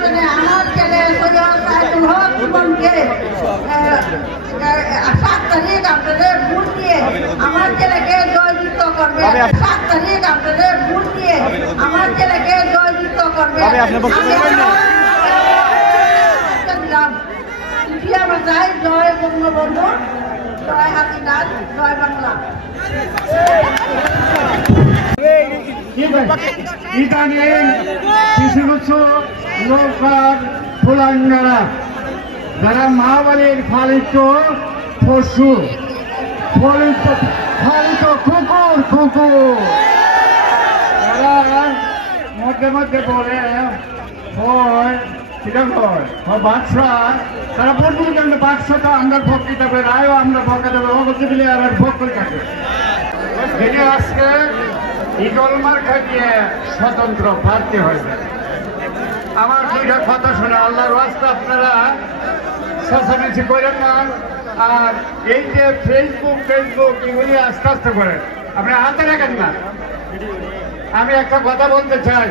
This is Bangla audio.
নির্বাচনে আমার ছেলে সৈয়দ সাইদুল হক ইমামকে 7 তারিখ আপনাদের ভোট দিয়ে আমার ছেলেকে জয়যুক্ত করবে। 7 তারিখ আপনাদের ভোট দিয়ে আমার ছেলেকে জয়যুক্ত করবে। জয় বঙ্গবন্ধু, জয় হাসিনাথ, জয় বাংলা। ইদানিং কিছু কিছু লোকার ফুলাঙ্গারা যারা মাওবাড়ির পালিত পশু পালিত কুকুর তারা মধ্যে মধ্যে বলে বাদশা তারা বলবো কিন্তু বাদশাটা আমরা ভক্তি দেবে রায়ও আমরা ভক্তি দেবে অবশ্যই দিলে আর ভক্ত থাকে যিনি আজকে ইগল মার্কা দিয়ে স্বতন্ত্র প্রার্থী হয়েছে। আমার দুইটা কথা শুনে আল্লাহর রাস্তা আপনারা চেঁচামেচি করেন না। আর এই যে ফেসবুক এগুলি আস্তে আস্তে করেন, আপনি হাতে রাখেন না। আমি একটা কথা বলতে চাই।